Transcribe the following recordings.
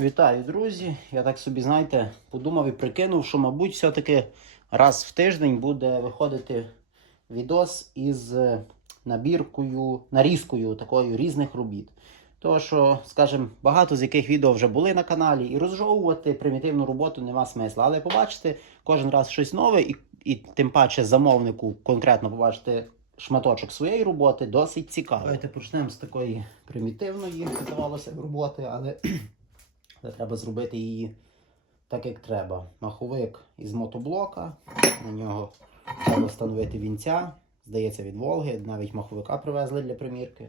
Вітаю, друзі! Я так собі, знаєте, подумав і прикинув, що, мабуть, все-таки раз в тиждень буде виходити відос із е, набіркою, нарізкою такою різних робіт. Тому що, скажімо, багато з яких відео вже були на каналі, і розжовувати примітивну роботу нема смисла. Але побачити кожен раз щось нове, і, і тим паче замовнику конкретно побачити шматочок своєї роботи досить цікаво. Давайте почнемо з такої примітивної, здавалося роботи, але але треба зробити її так, як треба. Маховик із мотоблока. На нього треба встановити вінця. Здається, від Волги. Навіть маховика привезли для примірки.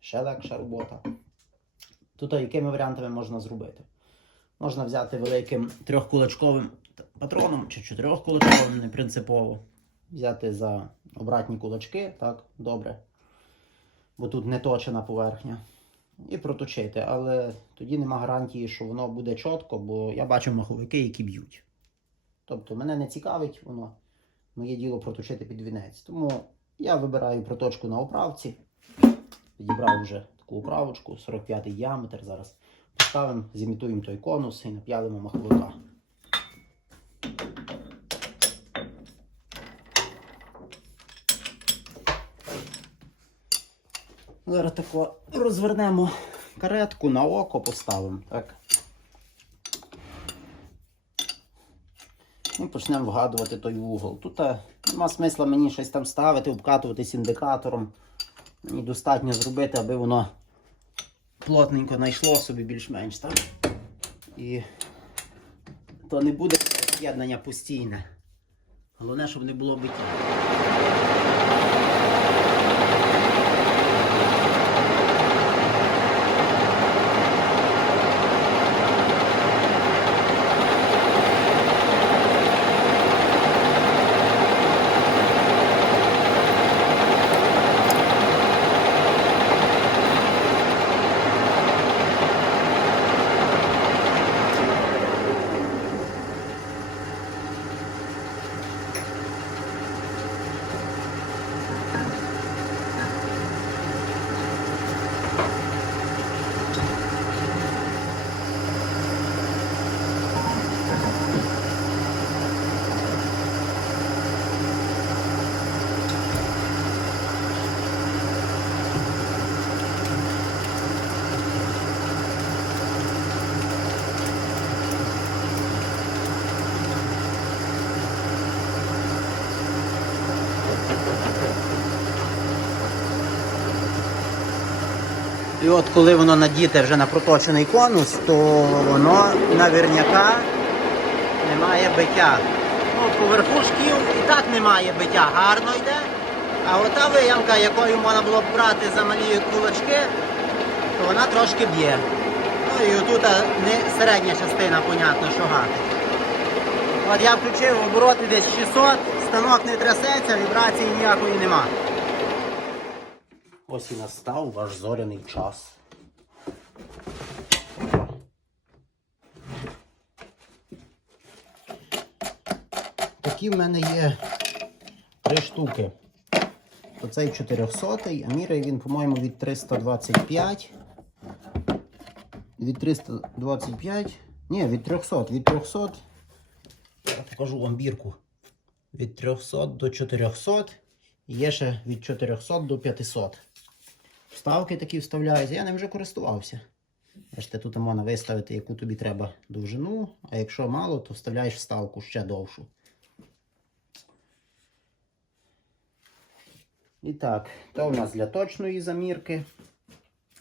Ще легша робота. Тут якими варіантами можна зробити? Можна взяти великим трьохкулачковим патроном чи чотирьохкулачковим, не принципово. Взяти за обратні кулачки, так, добре. Бо тут не точена поверхня і проточити, але тоді нема гарантії, що воно буде чітко, бо я бачив маховики, які б'ють. Тобто мене не цікавить воно, моє діло проточити під вінець. Тому я вибираю проточку на оправці. Підібрав вже таку оправочку, 45-й діаметр. Зараз поставимо, зімітуємо той конус і нап'ялимо маховика. Зараз тако розвернемо каретку на око поставимо. Так. І почнемо вгадувати той вугол. Тут е, нема смисла мені щось там ставити, обкатуватись індикатором. Мені достатньо зробити, аби воно плотненько знайшло собі більш-менш. І то не буде з'єднання постійне. Головне, щоб не було биття. І от коли воно надіте вже на проточений конус, то воно наверняка не має биття. Ну, поверху шків і так немає биття, гарно йде. А ота виямка, якою можна було б брати за малі кулачки, то вона трошки б'є. Ну і отут не середня частина, понятно, що гатить. От я включив обороти десь 600, станок не трясеться, вібрації ніякої нема. Ось і настав ваш зоряний час. Такі в мене є три штуки. Оцей 400, а міряє він, по-моєму, від 325. Від 325. Ні, від 300. Від 300. Я покажу вам бірку. Від 300 до 400. І Є ще від 400 до 500. Вставки такі вставляються. Я ним вже користувався. Бачите, тут можна виставити, яку тобі треба довжину, а якщо мало, то вставляєш вставку ще довшу. І так, то у нас для точної замірки.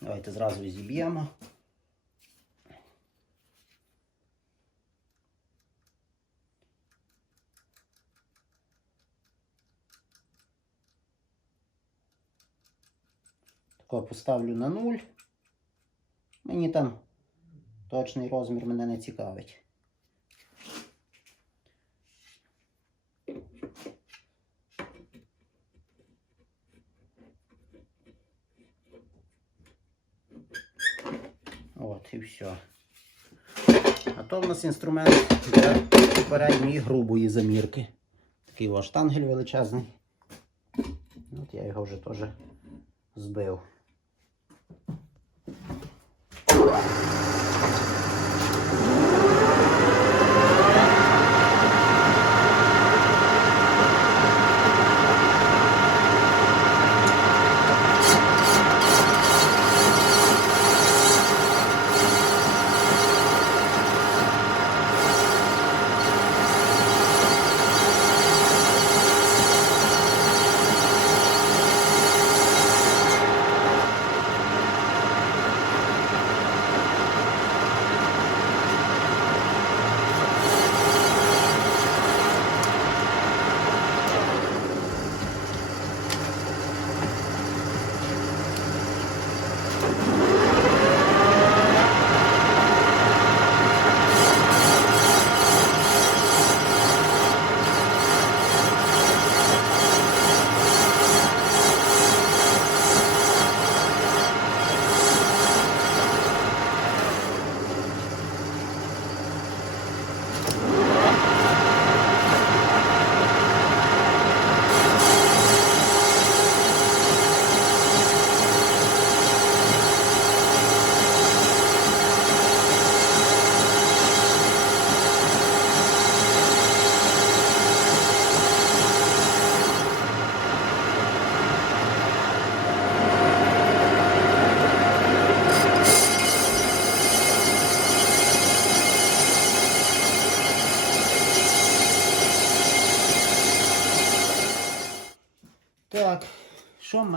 Давайте зразу зіб'ємо. Тако поставлю на 0. Мені там точний розмір мене не цікавить. От і все. А то в нас інструмент для передньої грубої замірки. Такий ось штангель величезний. От я його вже теж збив.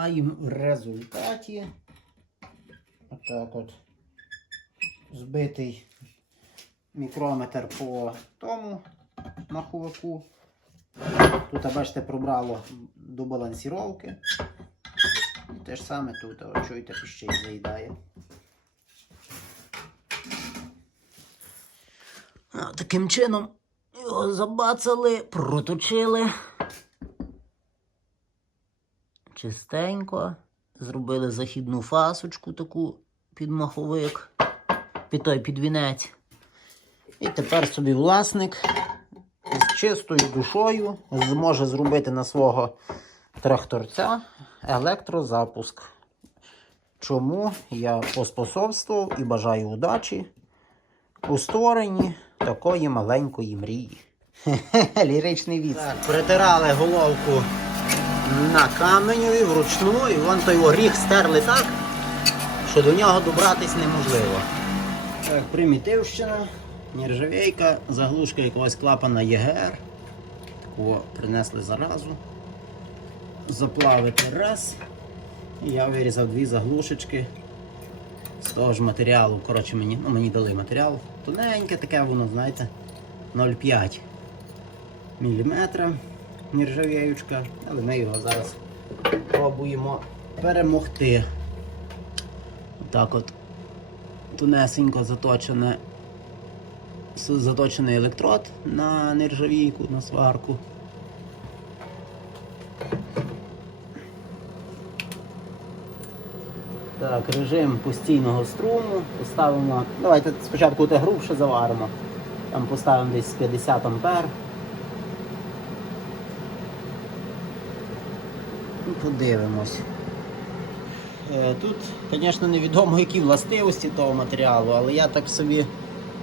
Маємо в результаті? Отак от. Збитий мікрометр по тому маховику. Тут, бачите, пробрало до балансіровки. І те ж саме тут, от, чуєте, ще й заїдає. Таким чином його забацали, проточили. Чистенько. Зробили західну фасочку таку під маховик, під той під вінець. І тепер собі власник з чистою душою зможе зробити на свого тракторця електрозапуск. Чому я поспособствував і бажаю удачі у створенні такої маленької мрії. Хе-хе, Ліричний. Так, притирали головку на каменю вручну, і вон той оріг стерли так, що до нього добратись неможливо. Так, примітивщина, нержавейка, заглушка якогось клапана ЄГР. Такого принесли заразу. Заплавити раз. І я вирізав дві заглушечки з того ж матеріалу. Коротше, мені, ну, мені дали матеріал. Тоненьке таке воно, знаєте, 0,5 мм нержавіючка, але ми його зараз пробуємо перемогти. Отак от тунесенько заточене, заточений електрод на нержавійку, на сварку. Так, режим постійного струму. Поставимо. Давайте спочатку те грубше заваримо. Там поставимо десь 50 ампер. Подивимось. Е, Тут, звісно, невідомо, які властивості того матеріалу, але я так собі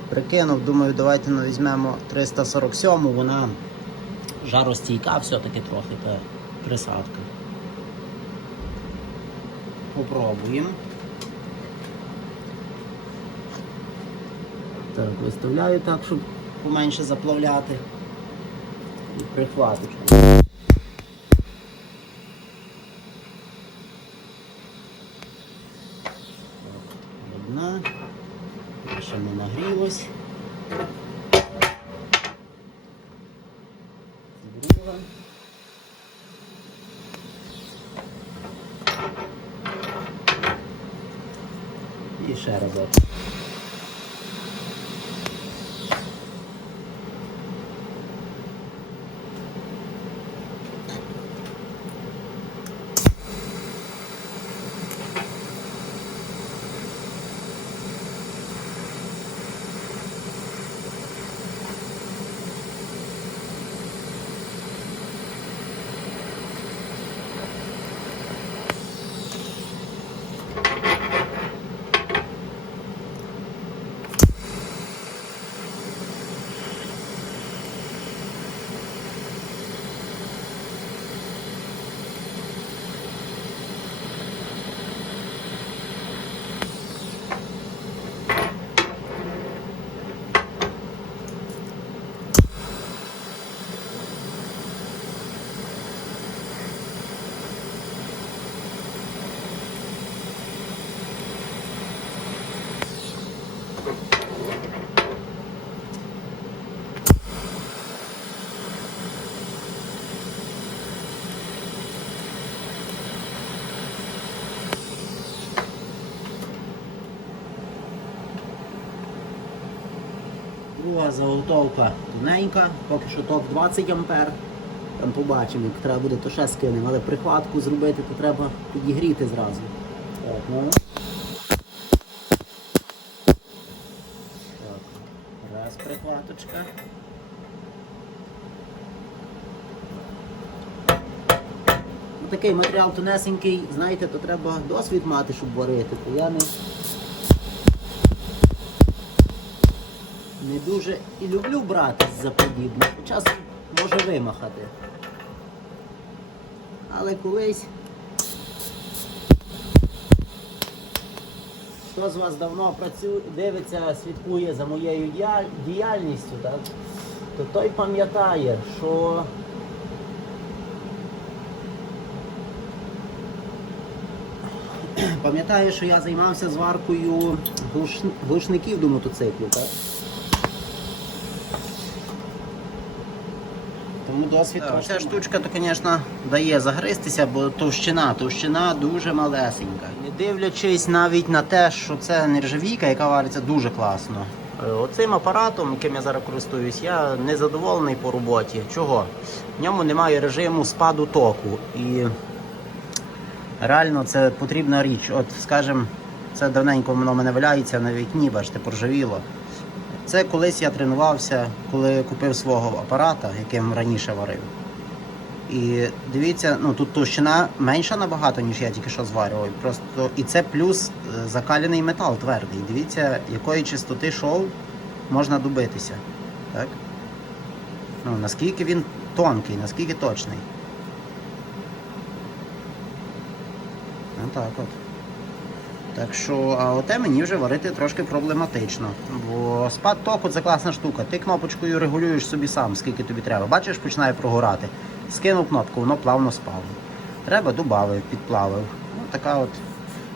прикинув, думаю, давайте ну, візьмемо 347, вона жаростійка все-таки трохи та присадка. Попробуємо. Так, виставляю так, щоб поменше заплавляти. І прихваточку. Одна. Ще не нагрілось. Друга. І ще разок. Друга заготовка тоненька, поки що ток 20 ампер. Там побачимо, як треба буде, то ще скинемо, але прихватку зробити, то треба підігріти зразу. Так, ну. Так, раз прихваточка. Ну, Такий матеріал тонесенький, знаєте, то треба досвід мати, щоб варити. То я не, не дуже і люблю братись за подібне. Часом може вимахати. Але колись. Хто з вас давно працює, дивиться, слідкує за моєю діяльністю, так? то той пам'ятає, що Пам'ятаю, що я займався зваркою глуш... глушників до мотоциклу, так? Тому досвід. Да, Ця штучка, то, звісно, дає загристися, бо товщина, товщина дуже малесенька. Не дивлячись навіть на те, що це нержавійка, яка вариться дуже класно. Е, Оцим апаратом, яким я зараз користуюсь, я не задоволений по роботі. Чого? В ньому немає режиму спаду току. І реально це потрібна річ. От, скажімо, це давненько воно в мене валяється на вікні, бачите, поржавіло. Це колись я тренувався, коли купив свого апарата, яким раніше варив. І дивіться, ну тут товщина менша набагато, ніж я тільки що зварював. Просто і це плюс е, закаляний метал твердий. Дивіться, якої чистоти шов можна добитися. Так? Ну, наскільки він тонкий, наскільки точний. Ну так от. Так що, а оте мені вже варити трошки проблематично. Бо спад току це класна штука. Ти кнопочкою регулюєш собі сам, скільки тобі треба. Бачиш, починає прогорати. Скинув кнопку, воно плавно спало. Треба, додав, підплавив. Ну, така от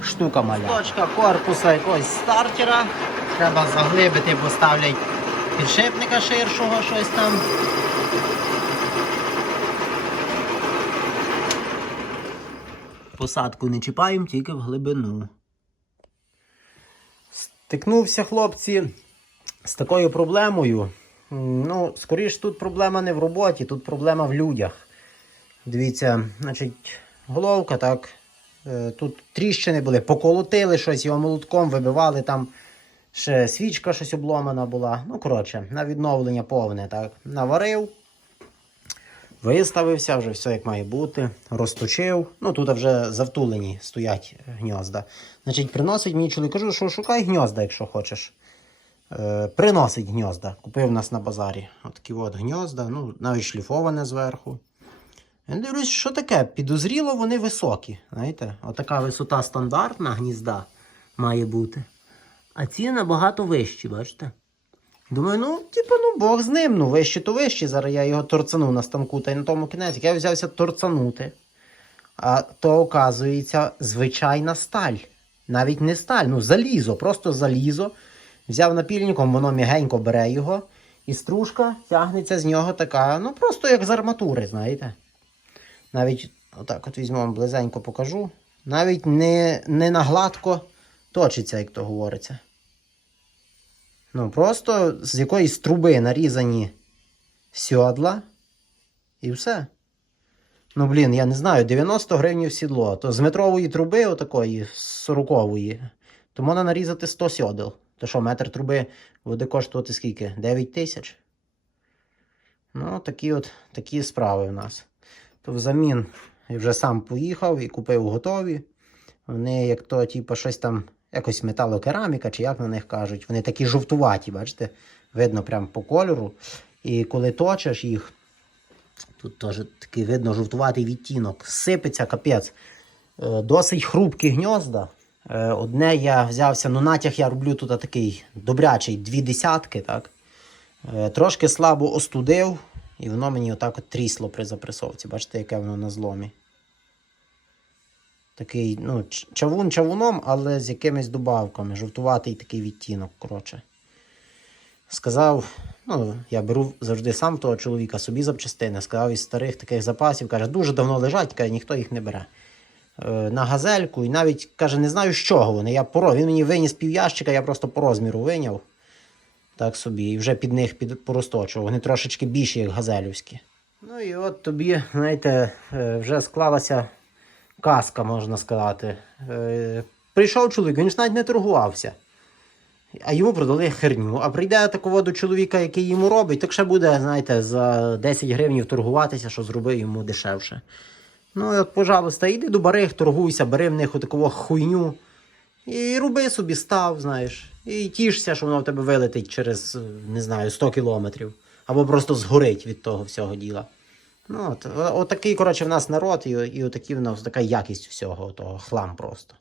штука маля. Точка корпуса якогось стартера. Треба заглибити, бо ставлять підшипника ширшого, щось там. Посадку не чіпаємо, тільки в глибину. Стикнувся хлопці з такою проблемою. Ну, скоріш, тут проблема не в роботі, тут проблема в людях. Дивіться, значить, головка, так. е, Тут тріщини були, поколотили щось, його молотком вибивали там. Ще свічка щось обломана була. Ну, коротше, на відновлення повне, так. Наварив. Виставився, вже все як має бути. Розточив. Ну тут вже завтулені стоять гнізда. Значить, приносить мені чоловік, кажу, що шукай гнізда, якщо хочеш. Е, приносить гнізда. Купив у нас на базарі. Отакі от гнізда, ну, навіть шліфоване зверху. Я дивлюсь, що таке? Підозріло, вони високі. Знаєте, отака висота стандартна гнізда має бути. А ці набагато вищі, бачите? Думаю, ну, типу, ну Бог з ним, ну вище то вище. Зараз я його торцану на станку та й на тому кінець. Я взявся торцанути. А то, оказується, звичайна сталь. Навіть не сталь, ну залізо, просто залізо. Взяв напільником, воно м'ягенько бере його, і стружка тягнеться з нього така, ну просто як з арматури, знаєте. Навіть отак от візьму вам близенько покажу. Навіть не, не нагладко точиться, як то говориться. Ну, просто з якоїсь труби нарізані сьодла і все. Ну, блін, я не знаю, 90 гривень сідло. То з метрової труби, отакої, з 40-ї, то можна нарізати 100 сьодел. То що, метр труби буде коштувати скільки? 9 тисяч? Ну, такі от такі справи в нас. То взамін я вже сам поїхав і купив готові. Вони, як то, типу, щось там, якось металокераміка, чи як на них кажуть. Вони такі жовтуваті, бачите? Видно прямо по кольору. І коли точиш їх, тут теж такий видно жовтуватий відтінок, сипеться капець. Е, Досить хрупкі гнізда. Е, Одне я взявся, ну натяг я роблю тут такий добрячий, дві десятки, так? Е, Трошки слабо остудив, і воно мені отак от трісло при запресовці. Бачите, яке воно на зломі. Такий, ну, чавун чавуном, але з якимись добавками. Жовтуватий такий відтінок, коротше. Сказав, ну, я беру завжди сам того чоловіка собі запчастини. Сказав із старих таких запасів, каже, дуже давно лежать, каже, ніхто їх не бере. Е, на газельку, і навіть каже, не знаю, з чого вони. Я поро... Він мені виніс пів'ящика, я просто по розміру виняв. Так собі, і вже під них під... порозточував. Вони трошечки більші, як газелівські. Ну і от тобі, знаєте, е, вже склалася казка, можна сказати. Е, Прийшов чоловік, він ж навіть не торгувався. А йому продали херню. А прийде такого до чоловіка, який йому робить, так ще буде, знаєте, за 10 гривень торгуватися, що зробив йому дешевше. Ну, от, пожалуйста, йди до бариг, торгуйся, бери в них отаку хуйню. І роби собі став, знаєш. І тішся, що воно в тебе вилетить через, не знаю, 100 кілометрів. Або просто згорить від того всього діла. Ну, от, отакий, коротше, в нас народ, і, і отакий в нас така якість всього, того хлам просто.